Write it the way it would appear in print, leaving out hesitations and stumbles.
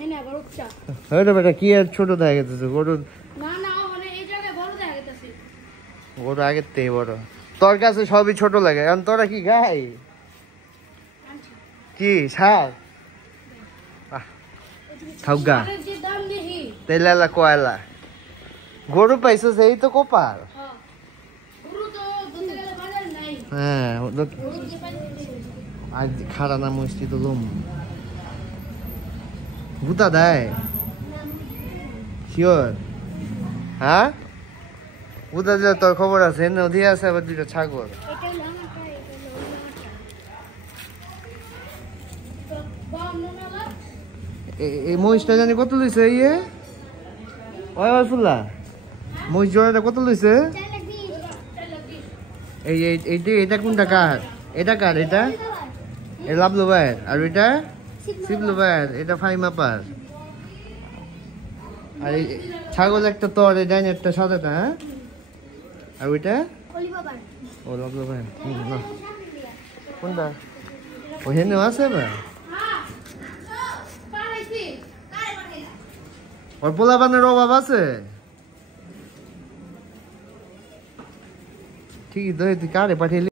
হেনে আবার উচ্চা হইরে বেটা কি আর ছোট দেখা গেছে গরু না না মানে এই জায়গায় বড় দেখা গেছে গরু আগের থেকে বড় তোর কাছে সবই ছোট লাগে কারণ তোরা কি গাই কি সার থাউগা আরে যে দাম দেখি তেলালা কোয়ালা গরু পাইছো সেই তো কোপাল হ্যাঁ গরু তো দুধ গেলে বাজার নাই হ্যাঁ গরু যে পাইছে আজ খারা না মুষ্টি তো লম গুতা দেয় শিওর হ্যাঁ গুতা দিলে তোর খবর আছে নদী আছে আবার দুটো ছাগল এটা লামাটা এটা লামাটা তো বাম নালা এই মহিষটা জানি কত লইছে ইয়ে ওই ফুল্লা মহিষ জোড়াটা কত লইছে এই এইটা এটা কোনটা কার এটা কার এটা এটা লাভলু ভাইয়ের আর এটা শিবলু ভাইয়ের এটা ফাইমা পার আর এই ছাগল একটা তোর এই ডাইন একটা সাদাটা হ্যাঁ আর ওইটা ও লাভলু ভাই কোনটা ও হেনে আছে ভাই ওর পোলাপানের অভাব আছে ঠিকই তো তুই কারে পাঠিয়ে